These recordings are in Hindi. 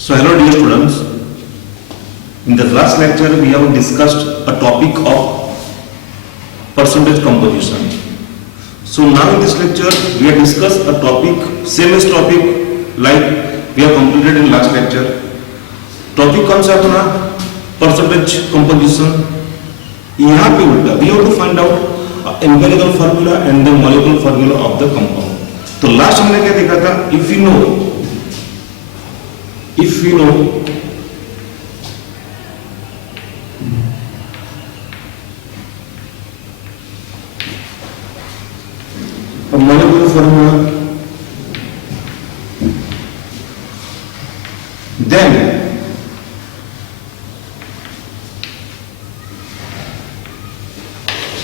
So hello dear students, in the last lecture we have discussed a topic of percentage composition. So now in this lecture we have discussed a topic, same as topic like we have completed in last lecture. Topic कौन सा अपना percentage composition. यहाँ पे उल्टा we have to find out empirical formula and the molecular formula of the compound. तो लास्ट हमने क्या देखा था, if you know a molecular formula, then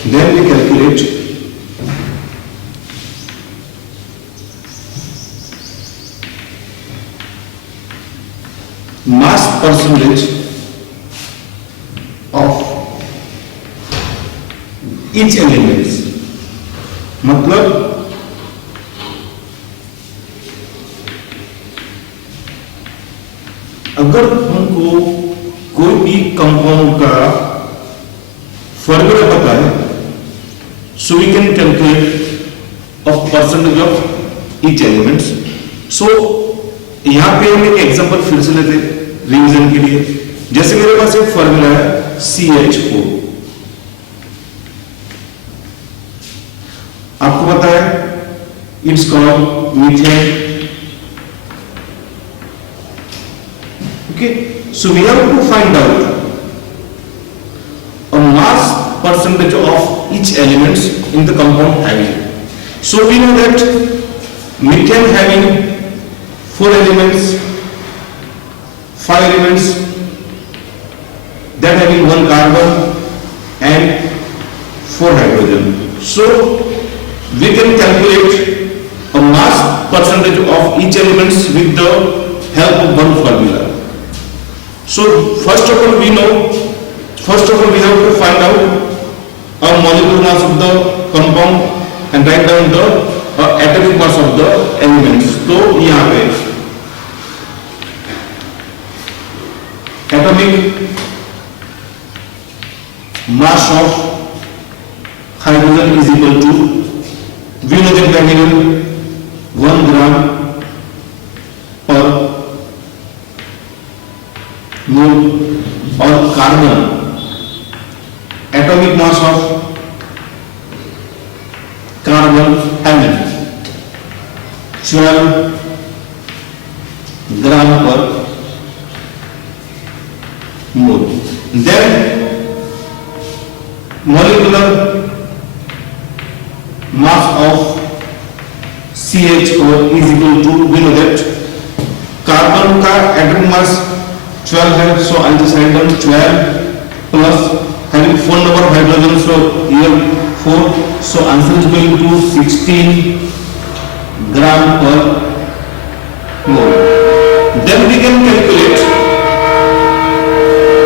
we calculate mass percentage of each elements. मतलब अगर हमको कोई भी कंपाउंड का फॉर्मूला पता है, so we can calculate a percentage of each elements. So यहां पे हम एक एग्जांपल फिर से लेते हैं रिवीजन के लिए. जैसे मेरे पास एक फॉर्मूला है CH4, आपको पता है it's called methane. Okay, so we have to find out a mass percentage of each elements in the compound having. So we know that methane having 4 elements, 5 elements, that having 1 carbon and 4 hydrogen. So we can calculate a mass percentage of each elements with the help of one formula. So first of all we have to find out a molecular mass of the compound and write down the atomic mass of the elements. तो यहाँ पे atomic mass of hydrogen is equal to, we know that value 1 gram per mole. और carbon atomic mass of carbon atom 12 gram per mole. Then molecular mass of CH4 is equal to, we know that carbon का एटॉमिक मास 12 है, so I'll just write down 12 plus having 4 number of hydrogen, so here 4, so answer is going to 16 gram per mole. Then we can calculate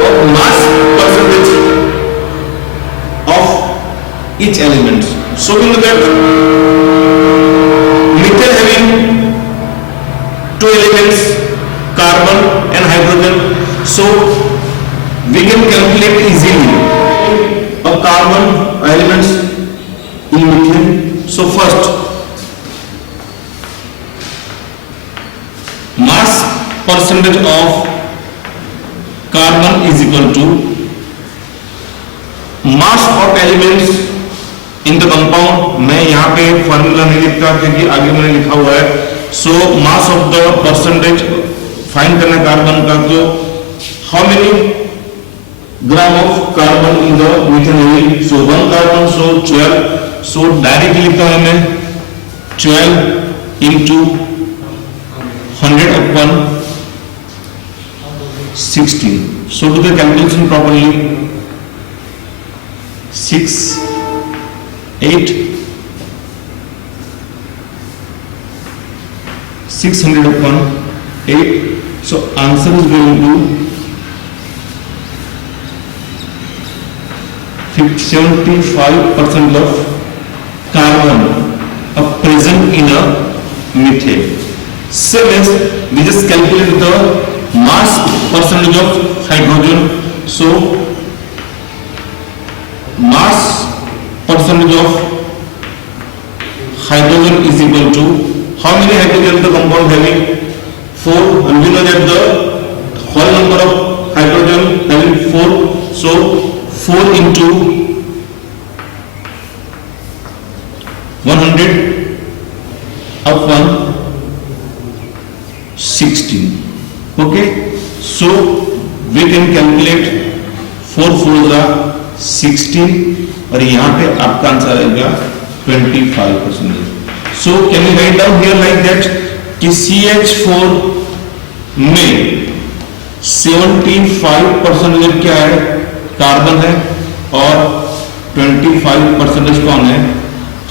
a mass percentage of each element. So we know that methane having 2 elements, carbon and hydrogen, so we can calculate easily a carbon elements in methane. So first mass percentage of carbon is equal to mass of elements in the compound. मैं यहाँ पे फॉर्मूला नहीं लिखता क्योंकि आगे मैंने लिखा हुआ है. So mass of the percentage find करना कार्बन का, तो how many gram of carbon in the methane. So 1 carbon, so 12, so direct लिखता हूं मैं 12 into 100 upon 16. So do the calculation properly. 6 8 600 upon 8. So answer is going to 75% of carbon present in a methane. Same as we just calculate the mass percentage of hydrogen. So mass percentage of hydrogen is equal to how many hydrogen the compound having? 4, and we know that the whole number of hydrogen having 4. So 4 into 100 upon 16. Okay, so we can calculate 4 4 16 और यहाँ पे आपका आंसर आएगा 25%. So can you write down here like that कि CH4 में 75% क्या है? कार्बन है और 25% कौन है?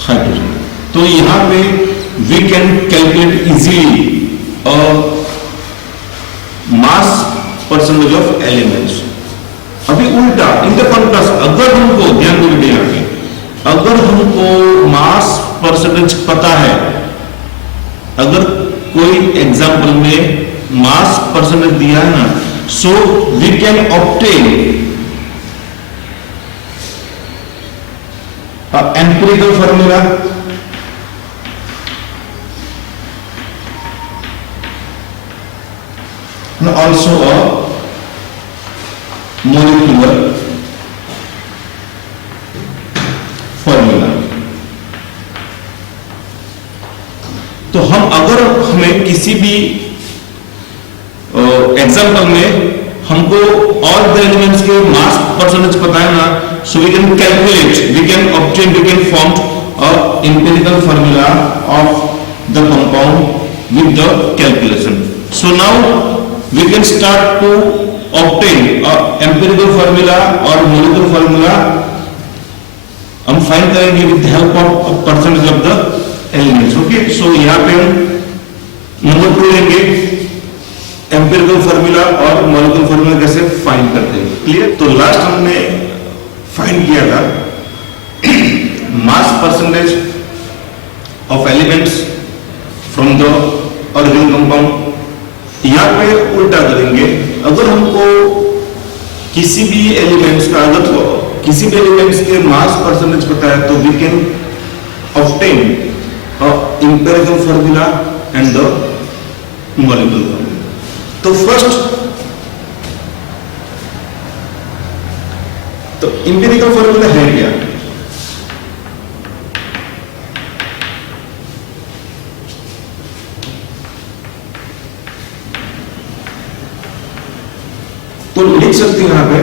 हाइड्रोजन. तो यहाँ पे we can calculate easily mass percentage of elements. अभी उल्टा इन द कॉन्ट्रास्ट, अगर हमको ध्यान दो बेटे यहाँ पे, अगर हमको मास परसेंटेज पता है, अगर कोई एग्जाम्पल में मास परसेंटेज दिया है ना, so we can obtain empirical formula and also a molecular formula. तो हम अगर हमें किसी भी एग्जाम्पल में हमको ऑल द एलिमेंट्स के मास परसेंटेज पता है ना, so we can calculate, we can obtain, we can form a empirical formula of the compound with the calculation. So now we can start to obtain a empirical formula or molecular formula. हम फाइंड करेंगे with the help of percentage of the elements. Okay, so यहाँ पे हम नंबर 2 लेंगे, empirical formula और molecular formula कैसे फाइंड करते हैं. क्लियर? तो लास्ट हमने फाइंड किया था mass percentage of elements from the organic compound. यहाँ पे उल्टा करेंगे, अगर हमको किसी भी एलिमेंट्स का, अगर किसी भी एलिमेंट्स के मास परसेंटेज पता है तो we can obtain empirical formula and the molecular formula. तो फर्स्ट तो एम्पिरिकल फॉर्मूला है क्या? तो लिख सकते हैं यहां पे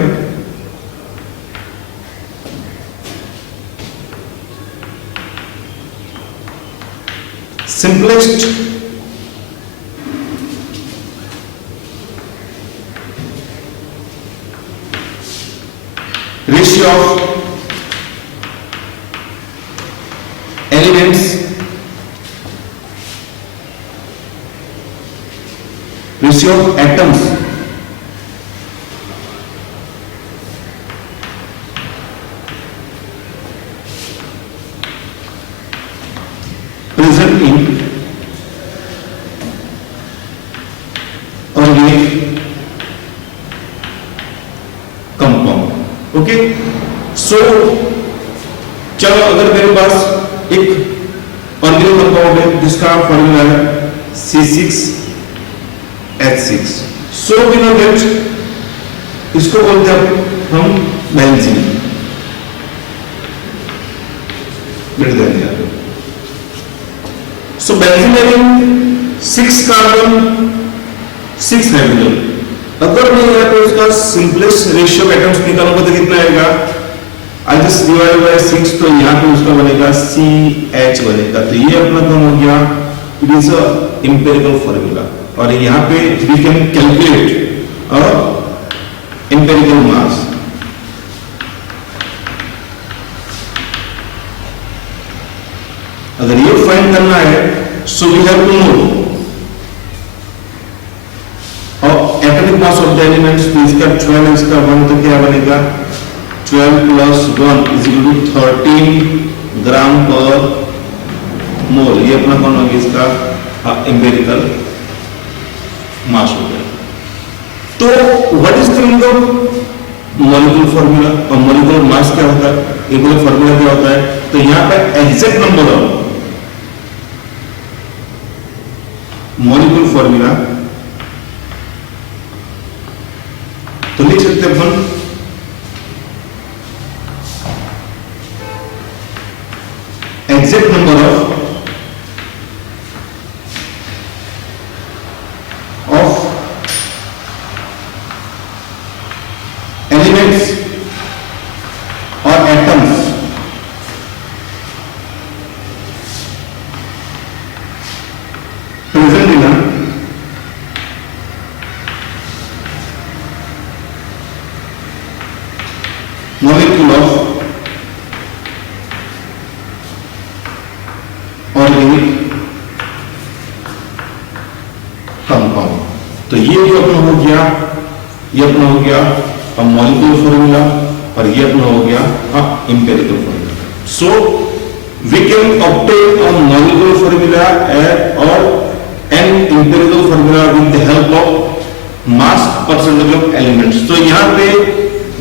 simplest ratio of elements, ratio of atoms present in organic compound. Okay, so चलो अगर मेरे पास एक ऑर्गेनिक कंपाउंड है जिसका फॉर्मूला है C6H6, so we know that इसको बोलते हैं हम benzene. So benzene having 6 carbon 6 hydrogen. अगर मैं यहाँ पे उसका सिंपलेस्ट रेशियो ऑफ एटम्स निकालूंगा तो कितना आएगा? आई जस्ट डिवाइड बाय 6, तो यहाँ पे उसका बनेगा CH बनेगा. तो ये अपना कम हो गया, it is a empirical formula. और यहाँ पे we can calculate a empirical mass. अगर ये फाइंड करना है, so we have to know atomic mass of the elements. तो इसका 12, इसका 1, तो क्या बनेगा? 12 + 1 = 13 ग्राम पर मोल. ये अपना कौन हो गया? इसका एम्पिरिकल मास हो गया. तो what is the meaning of molecular formula और मॉलिक्यूलर मास क्या होता है, ये पूरा फॉर्मूला क्या होता है? तो यहां पे exact number of molecular formula तो लिख सकते हैं अपन एग्जैक्ट नंबर ऑफ एलिमेंट्स और atoms present in molecule of organic compound। तो ये भी अपना हो गया, ये अपना हो गया मॉलिक्यूलर फॉर्मूला और ये अपना हो गया empirical formula. So we can obtain a molecular formula और an empirical formula with the help of mass percentage of elements. तो यहाँ पे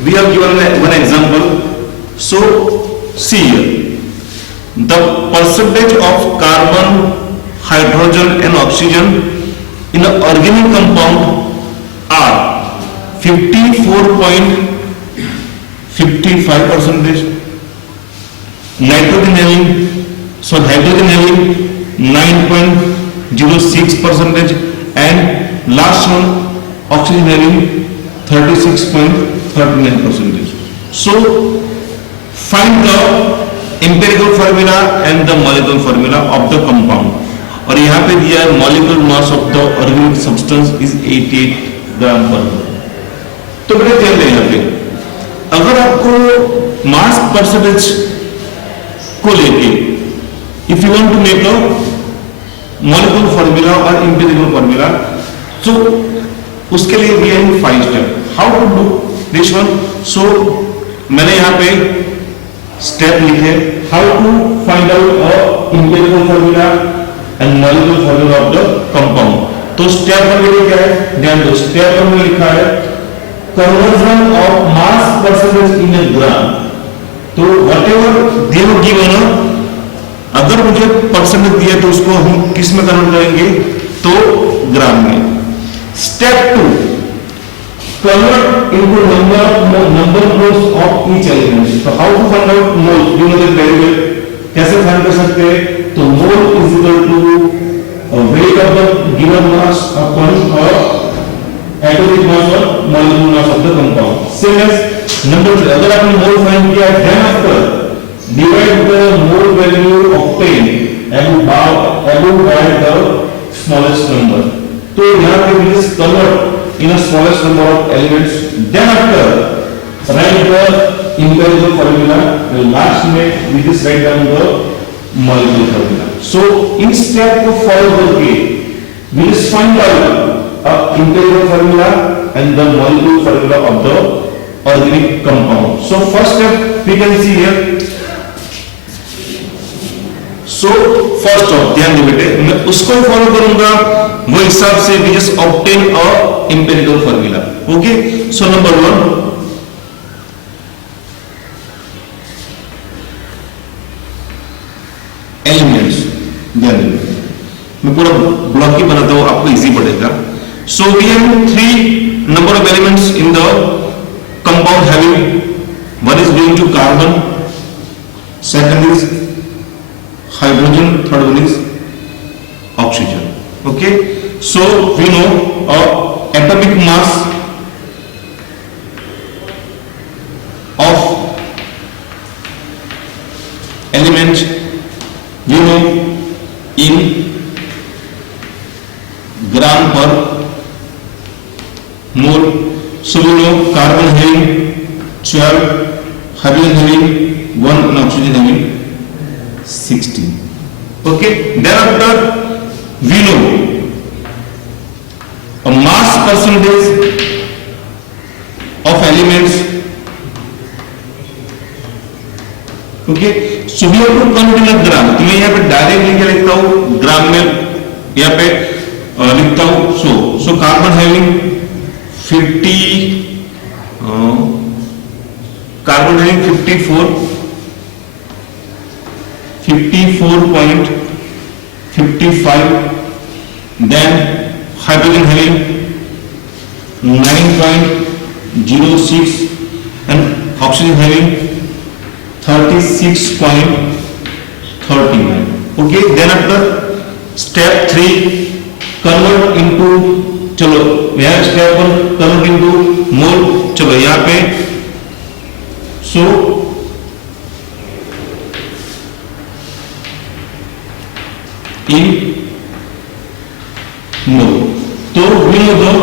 we have given one example. So see here, the percentage of carbon, hydrogen and oxygen in an organic compound are 54.55%, hydrogen having 9.06%, and last one oxygen having 36.39%. So find the empirical formula and the molecular formula of the compound। और यहाँ पे दिया है molecular mass of the organic substance is 88 ग्राम पर। तो बड़े ध्यान दें यहाँ पे, अगर आपको mass percentage को लेके if you want to make a molecular formula or empirical formula, so उसके लिए we have 5 steps। How to do this one? So मैंने यहाँ पे स्टेप लिखे, how to find out a empirical formula and molecular formula of the compound। तो स्टेप नंबर क्या है, ध्यान दो, स्टेप नंबर लिखा है conversion of mass percentage in a gram। तो whatever they have given, अगर मुझे परसेंटेज दिया तो उसको हम किस में कन्वर्ट करेंगे, तो ग्राम में। Step 2, convert into number moles of each element। तो how to find out moles? You know that very well। कैसे फाइंड कर सकते हैं? तो mole is equal to weight of the given mass upon atomic mass or molecular mass of the compound। Same as number 3, अगर आपने mole फाइंड किया, then after divide the mole value obtained and by the smallest number। तो यहाँ पे we just convert in a smallest number of elements, then after write the empirical formula, the last में we just write down the molecular formula। So in step को follow करके we just find out a empirical formula and the molecular formula of the organic compound। So first step we can see here। So first of ध्यान दे बेटे, मैं उसको ही फॉलो करूंगा, वो हिसाब से we just obtain a empirical formula। Okay, so number 1, elements। ध्यान दे, मैं पूरा ब्लॉक ही बनाता हूं, आपको इजी पड़ेगा। So we have 3 number of elements in the compound having, one is going to carbon, second is hydrogen, third one is oxygen। Okay, so we know atomic mass of element, we know in gram per mole। So we know carbon having 12, hydrogen having 1 and oxygen having 16। Okay, thereafter we know a mass percentage of elements। Okay, so we have to convert in a gram। तो मैं यहाँ पे डायरेक्टली क्या लिखता हूँ, ग्राम में यहाँ पे लिखता हूँ। so carbon having 50 carbon having 54.55, then hydrogen having 9.06 and oxygen having 36.39. Okay, then after step 3 convert into, चलो यहाँ स्टेप 1 convert into मोल, चलो यहाँ पे so in मोल, तो we know the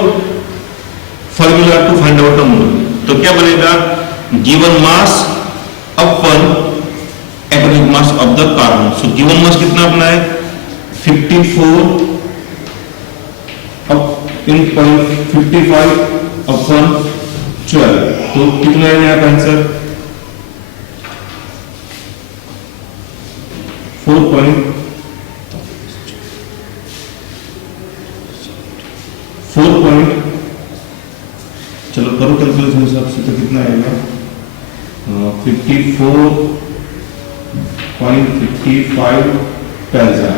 formula to find out the mole. तो क्या बनेगा, given mass upon atomic mass of the carbon. So given mass कितना अपना है 54 up in 0.55 upon 12. तो कितना है यहाँ का आंसर 4. चलो करो कैलकुलेशन हिसाब से, तो कितना आएगा 54.55 पैसा.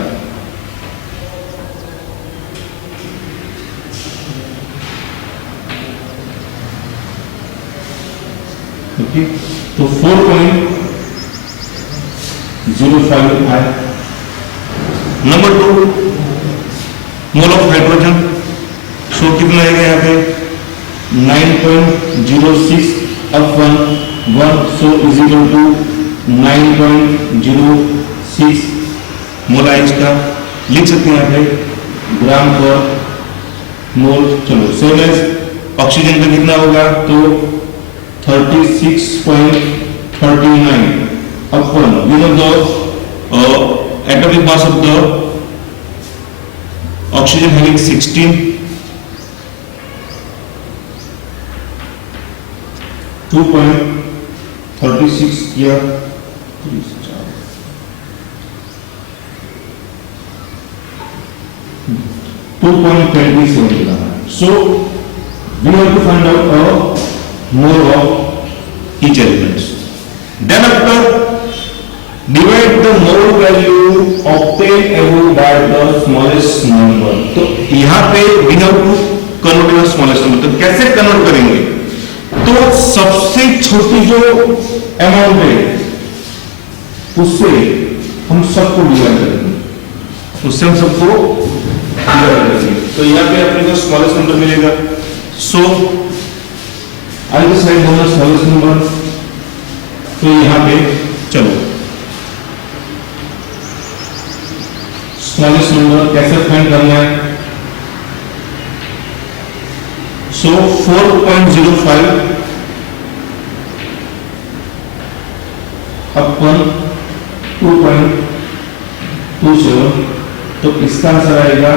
ओके, तो 4.05 है. Number 2 mole of hydrogen. So कितना आएगा यहाँ पे 9.06 upon 1, so is equal to 9.06 मोल है इसका. लिख सकते हैं यहाँ पे ग्राम पर मोल. चलो सेम एज ऑक्सीजन का कितना होगा, तो 36.39 upon, you know the atomic mass of the oxygen having 16, 2.36 here, 2.27. So we have to find out a mole of each element. Then after divide the mole value obtained above by the smallest number. तो यहाँ पे we have to convert the smallest number. तो कैसे कन्वर्ट करेंगे, तो सबसे छोटी जो अमाउंट है उससे हम सबको डिवाइड करेंगे, उससे हम सबको डिवाइड करेंगे. तो यहाँ पे अपने को स्मॉलेस्ट नंबर मिलेगा. So I will side the smallest number. तो यहाँ पे चलो स्मॉलेस्ट नंबर कैसे फाइंड करना है. सो 4.05 अपन 2.27, तो इसका आंसर आएगा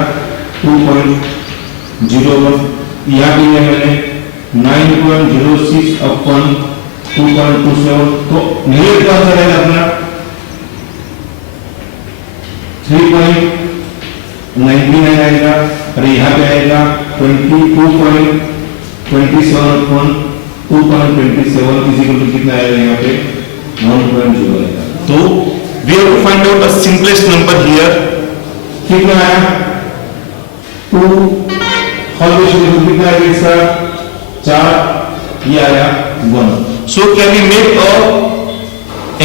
2.01. यहाँ भी है मैंने 9.06 अपन 2.27, तो नियर का आंसर आएगा अपना 3.99 आएगा. और यहाँ पे आएगा 22.27 अपन 2.27 इक्वल टू कितना आएगा यहाँ पे 1.0 आएगा. तो we have to find out the simplest number here. कितना आया 2, कितना आएगा इसका 4, ये आया 1. So can we make a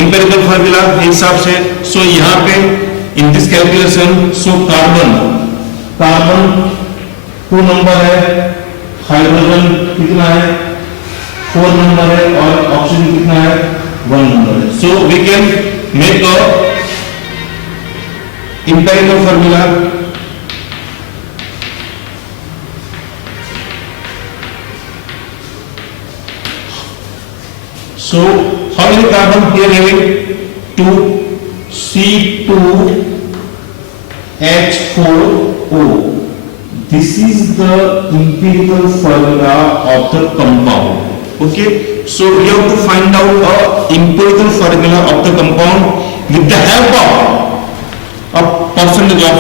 empirical formula हिसाब से. So यहाँ पे in this calculation, so carbon 2 number है, हाइड्रोजन कितना है 4 नंबर है, और ऑक्सीजन कितना है 1 नंबर है. So we can make a empirical formula. So how many carbon here having 2, C2H4O. This is the empirical formula of the compound. Okay, so we have to find out a empirical formula of the compound with the help of a percentage of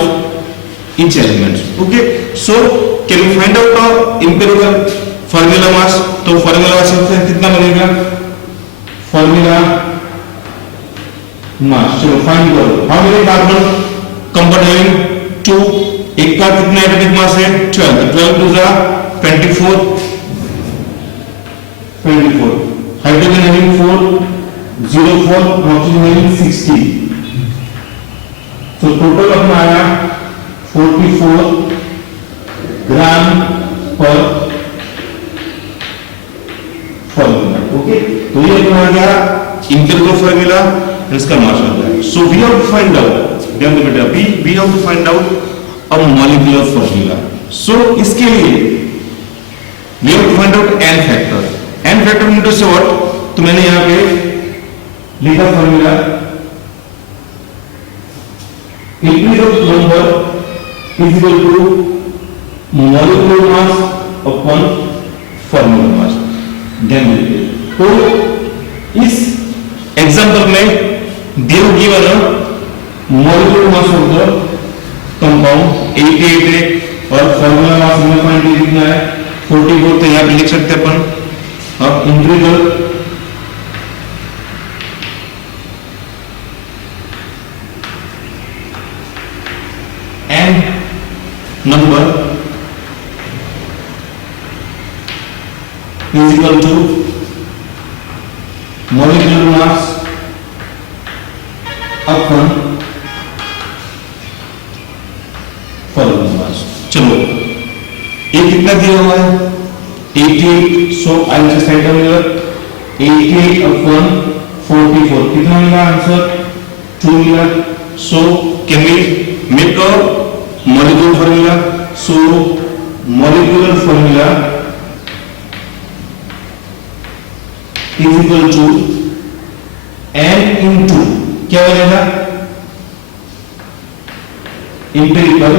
each element. Okay, so can we find out the empirical formula mass, तो फॉर्मूला मास से कितना बनेगा, फॉर्मूला मास, चलो फाइंड करो। How many carbon compound having 2, एक का कितना एटॉमिक मास है 12, 12 टू जा 24, हाइड्रोजन हैविंग 4, 0 4, ऑक्सीजन हैविंग 60, तो टोटल अपना आया 44 ग्राम पर फॉर्मूला। ओके, तो ये अपना आ गया इंपिरिकल फॉर्मूला, इसका मास आ गया। So we have to find out, ध्यान दो बेटा, we have to find out a molecular formula. So इसके लिए we have to find out n factor, n factor mean to say what, तो मैंने यहां पे लिखा formula empirical number is equal to molecular mass upon formula mass. ध्यान दीजिए, तो इस एग्जांपल में the given molecular mass of the compound 88 है और फॉर्मूला मास हमने फाइंड किया है 44, तो यहां पे लिख सकते हैं अपन। अब integral n number is equal to molecular mass upon formula mass. चलो ये कितना दिया हुआ है 88, so I just write down here 88 upon 44, कितना मिला आंसर 2 मिला। So can we make a molecular formula, so molecular formula is equal to n into क्या बनेगा इंपिरिकल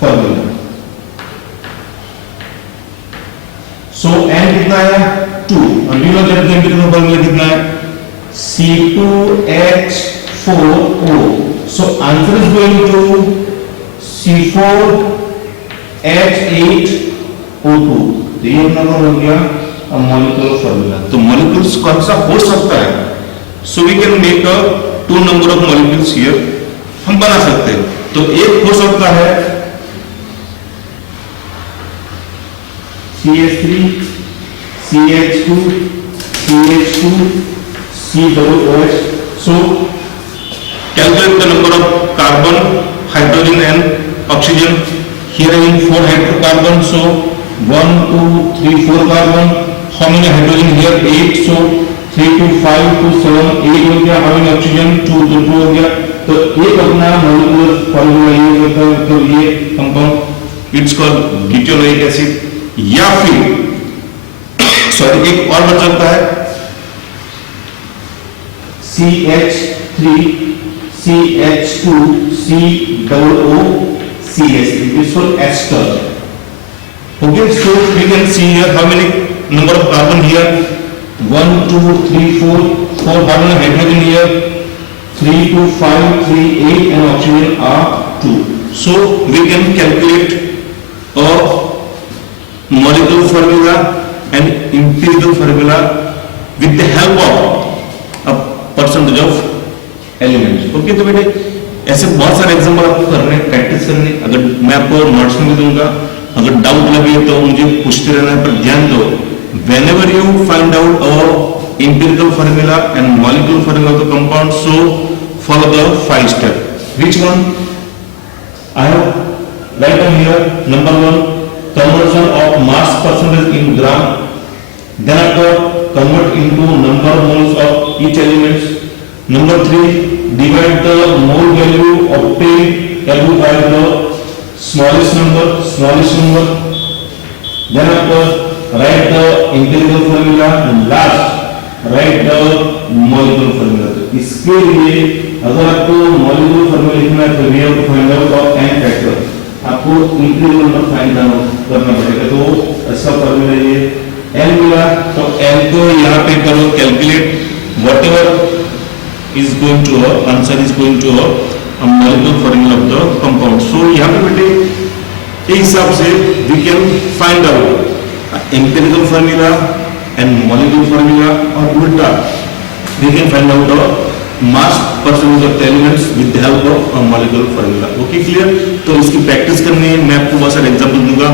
फॉर्मूला। सो n कितना आया 2, और you know that empirical formula कितना है C2H4O, so answer is going to C4H8O2, तो ये अपना कौन हो गया मॉलिक्यूलर फॉर्मूला। तो मॉलिक्यूल्स कौन सा हो सकता है, so we can make a 2 number of molecules here, हम बना सकते हैं। तो एक हो सकता है CH3 CH2 CH2 COOH, so calculate the number of carbon, hydrogen and oxygen. Here having 4 hydrocarbon, so 1 2 3 4 carbon. How many hydrogen here 8, so 3 to 5 to 7 8 हो गया। how many oxygen 2 to 2 हो गया। तो एक अपना मॉलिक्यूलर फॉर्मूला यूज होता है, तो ये compound it's called butanoic acid, या फिर सॉरी एक और बच सकता है CH3 CH2 COOCH3, this for ester. Okay, so we can see here how many number of carbon here 1 2 3 4 4, how many hydrogen here 3 2 5 3 8 and oxygen are 2. So we can calculate a molecular formula and empirical formula with the help of a percentage of elements. Okay, तो बेटे ऐसे बहुत सारे एग्जाम्पल आपको करने प्रैक्टिस करने, अगर मैं आपको नोट्स में दूंगा, अगर डाउट लगे तो मुझे पूछते रहना है। पर ध्यान दो, whenever you find out a empirical formula and molecular formula of the compound, so follow the 5 steps. Which one? I have write down here. Number 1, conversion of mass percentage in gram. Then after convert into number of moles of each elements. Number 3, divide the mole value obtained by the smallest number. Then after write the empirical formula and last write the molecular formula. इसके लिए अगर आपको molecular formula लिखना है तो we have to find out of n factor. आपको empirical number find करना पड़ेगा। तो इसका formula ये n मिला, तो n को यहाँ पे करो calculate, whatever is going to answer is going to a molecular formula of the compound. So यहाँ पे बेटे के हिसाब से we can find out empirical formula and molecular formula, और उल्टा we can find out mass percentage of elements with the help of molecular formula. Okay, clear? तो इसकी प्रैक्टिस करनी है, मैं आपको बहुत सारे एग्जांपल दूंगा।